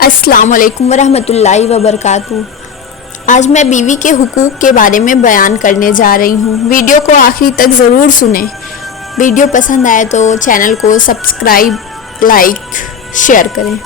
अस्सलाम वालेकुम वरहमतुल्लाहि वबरकातुहू। आज मैं बीवी के हुकूक के बारे में बयान करने जा रही हूँ। वीडियो को आखिरी तक ज़रूर सुनें। वीडियो पसंद आए तो चैनल को सब्सक्राइब, लाइक, शेयर करें।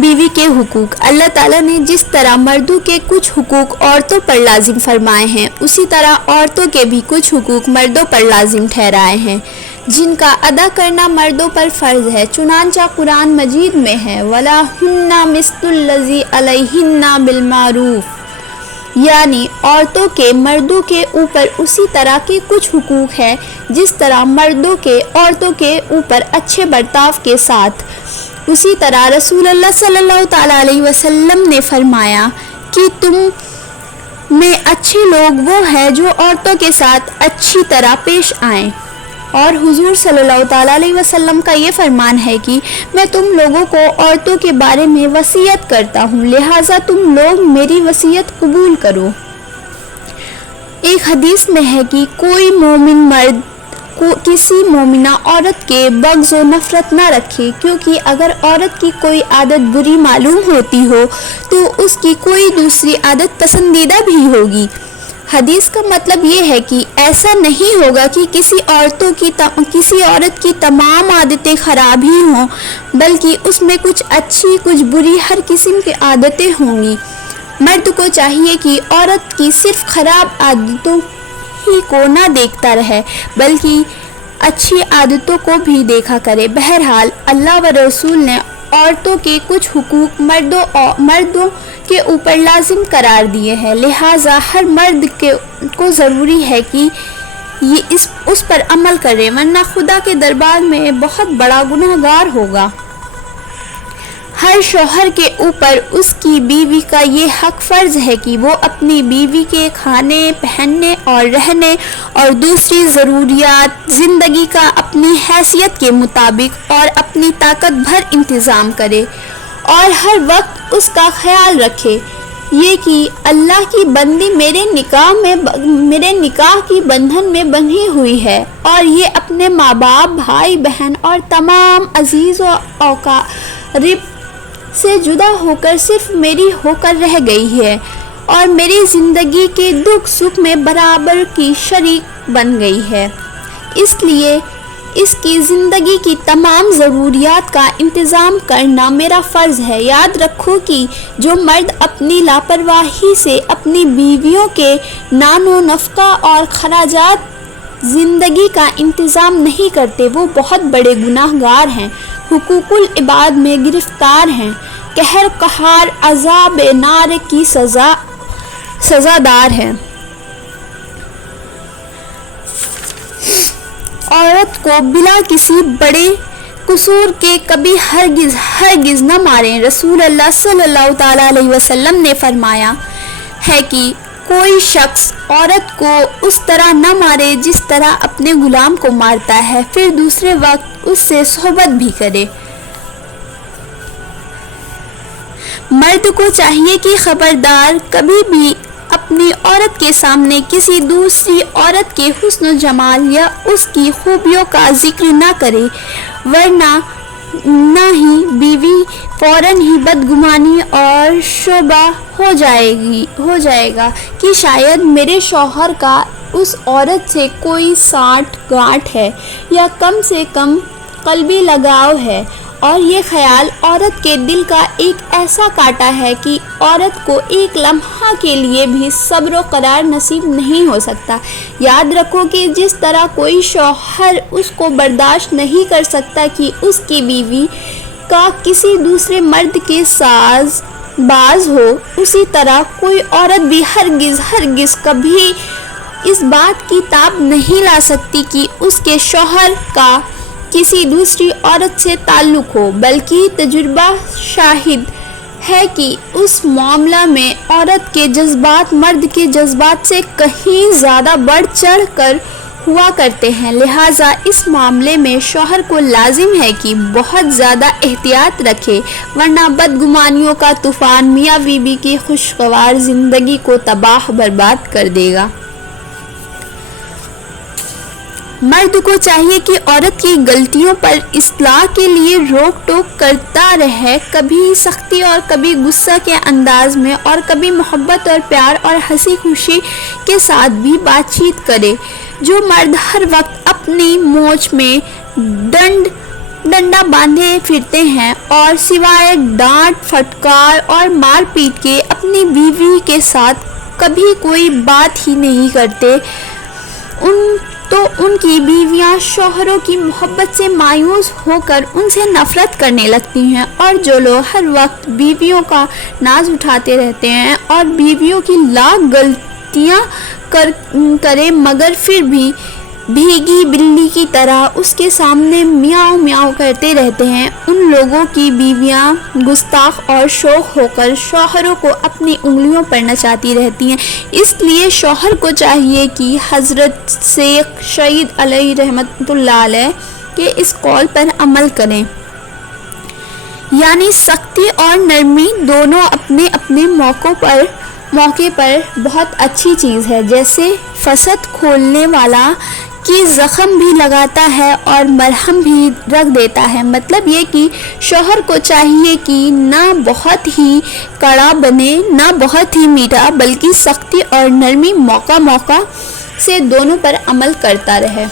बीवी के हुकूक। अल्लाह ताला ने जिस तरह मर्दों के कुछ हुकूक औरतों पर लाजिम फरमाए हैं, उसी तरह औरतों के भी कुछ हुकूक मर्दों पर लाजिम ठहराए हैं, जिनका अदा करना मर्दों पर फ़र्ज़ है। चुनांचा कुरान मजीद में है, वला हुन्ना मिस्लुल्लज़ी अलैहिन्ना बिलमारूफ़, यानी औरतों के मर्दों के ऊपर उसी तरह के कुछ हुकूक हैं जिस तरह मर्दों के औरतों के ऊपर अच्छे बर्ताव के साथ। उसी तरह रसूलुल्लाह सल्लल्लाहु ताला अलैहि वसल्लम ने फरमाया कि तुम में अच्छे लोग वो हैं जो औरतों के साथ अच्छी तरह पेश आएं। और हुजूर सल्लल्लाहु ताला अलैहि वसल्लम का ये फरमान है कि मैं तुम लोगों को औरतों के बारे में वसीयत करता हूँ, लिहाजा तुम लोग मेरी वसीयत कबूल करो। एक हदीस में है कि कोई मोमिन मर्द को किसी मोमिना औरत के बग़्ज़ व नफ़रत न रखे, क्योंकि अगर औरत की कोई आदत बुरी मालूम होती हो तो उसकी कोई दूसरी आदत पसंदीदा भी होगी। हदीस का मतलब ये है कि ऐसा नहीं होगा कि किसी औरत की तमाम आदतें ख़राब ही हों, बल्कि उसमें कुछ अच्छी कुछ बुरी हर किस्म की आदतें होंगी। मर्द को चाहिए कि औरत की सिर्फ ख़राब आदतों ही को ना देखता रहे, बल्कि अच्छी आदतों को भी देखा करे। बहरहाल अल्लाह व रसूल ने औरतों के कुछ हुकूक मर्दों के ऊपर लाजिम करार दिए हैं, लिहाजा हर मर्द को ज़रूरी है कि ये उस पर अमल करे, वरना खुदा के दरबार में बहुत बड़ा गुनहगार होगा। हर शौहर के ऊपर उसकी बीवी का ये हक फ़र्ज़ है कि वो अपनी बीवी के खाने, पहनने और रहने और दूसरी ज़रूरियात ज़िंदगी का अपनी हैसियत के मुताबिक और अपनी ताकत भर इंतज़ाम करे और हर वक्त उसका ख्याल रखे। ये कि अल्लाह की बंदी मेरे निकाह की बंधन में बंधी हुई है और ये अपने माँ बाप, भाई बहन और तमाम अजीज़ व अक़ारिब से जुदा होकर सिर्फ मेरी होकर रह गई है और मेरी ज़िंदगी के दुख सुख में बराबर की शरीक बन गई है। इसलिए इसकी ज़िंदगी की तमाम ज़रूरियात का इंतज़ाम करना मेरा फ़र्ज़ है। याद रखो कि जो मर्द अपनी लापरवाही से अपनी बीवियों के नानो नफ़का और खराजात ज़िंदगी का इंतज़ाम नहीं करते, वो बहुत बड़े गुनाहगार हैं, हुकूकुल इबाद में गिरफ्तार हैं, कहर कहार अज़ाब नार की सज़ादार हैं। औरत को बिला किसी बड़े कसूर के कभी हरगिज़ न मारें। रसूलुल्लाह सल्लल्लाहु ताला अलैहि वसल्लम ने फरमाया है कि कोई शख्स औरत को उस तरह न मारे जिस तरह अपने गुलाम को मारता है, फिर दूसरे वक्त उससे सोहबत भी करे। मर्द को चाहिए कि खबरदार कभी भी अपनी औरत के सामने किसी दूसरी औरत के हुस्न जमाल या उसकी खूबियों का जिक्र न करे, वरना न ही बीवी फौरन ही बदगुमानी और शोबा हो जाएगा कि शायद मेरे शौहर का उस औरत से कोई साठ गांठ है या कम से कम कल्बी लगाव है। और ये ख्याल औरत के दिल का एक ऐसा कांटा है कि औरत को एक लम्हा के लिए भी सब्र करार नसीब नहीं हो सकता। याद रखो कि जिस तरह कोई शौहर उसको बर्दाश्त नहीं कर सकता कि उसकी बीवी का किसी दूसरे मर्द के साथ बाज हो, उसी तरह कोई औरत भी हरगिज़ कभी इस बात की ताब नहीं ला सकती कि उसके शौहर का किसी दूसरी औरत से ताल्लुक़ हो, बल्कि तजुर्बा शाहिद है कि उस मामला में औरत के जज्बात मर्द के जज्बात से कहीं ज़्यादा बढ़ चढ़ कर हुआ करते हैं। लिहाजा इस मामले में शौहर को लाजिम है कि बहुत ज़्यादा एहतियात रखे, वरना बदगुमानियों का तूफ़ान मियाँ बीबी की खुशगवार ज़िंदगी को तबाह बर्बाद कर देगा। مرد کو چاہیے کہ عورت کی غلطیوں پر اصلاح کے لیے روک ٹوک کرتا رہے، کبھی سختی اور کبھی غصہ کے انداز میں، اور کبھی محبت اور پیار اور ہنسی خوشی کے ساتھ بھی بات چیت کرے۔ جو مرد ہر وقت اپنی مونچھ میں ڈنڈا باندھے پھرتے ہیں اور سوائے ڈانٹ پھٹکار اور مار پیٹ کے اپنی بیوی کے ساتھ کبھی کوئی بات ہی نہیں کرتے، تو ان کی بیویاں شوہروں کی محبت سے مایوس ہو کر ان سے نفرت کرنے لگتی ہیں۔ اور جو لوگ ہر وقت بیویوں کا ناز اٹھاتے رہتے ہیں اور بیویوں کی لاکھ غلطیاں کرے مگر پھر بھی بھیگی بلی کی طرح اس کے سامنے میاؤ میاؤ کرتے رہتے ہیں، ان لوگوں کی بیویاں گستاخ اور شوق ہو کر شوہروں کو اپنی انگلیوں پر نچاتی رہتی ہیں۔ اس لیے شوہر کو چاہیے کہ حضرت شیخ شعیب علیہ رحمۃ اللہ علیہ کے اس قول پر عمل کریں، یعنی سختی اور نرمی دونوں اپنے اپنے موقع پر بہت اچھی چیز ہے۔ جیسے فسد کھولنے والا کی زخم بھی لگاتا ہے اور مرہم بھی رکھ دیتا ہے، مطلب یہ کہ شوہر کو چاہیے کہ نہ بہت ہی کڑا بنے نہ بہت ہی میٹھا، بلکہ سختی اور نرمی موقع سے دونوں پر عمل کرتا رہے۔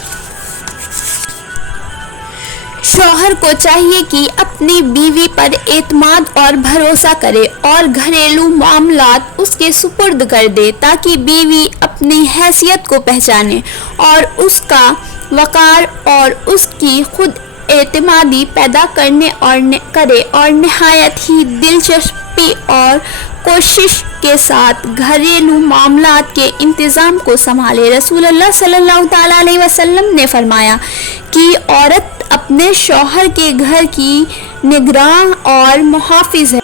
شوہر کو چاہیے کہ اپنی بیوی پر اعتماد اور بھروسہ کرے اور گھریلو معاملات اس کے سپرد کر دے، تاکہ بیوی اپنی حیثیت کو پہچانے اور اس کا وقار اور اس کی خود اعتمادی پیدا کرے اور نہایت ہی دلچسپی اور کوشش کے ساتھ گھریلو معاملات کے انتظام کو سنبھالے۔ رسول اللہ صلی اللہ تعالیٰ علیہ وسلم نے فرمایا کہ عورت اپنے شوہر کے گھر کی نگراں اور محافظ ہے۔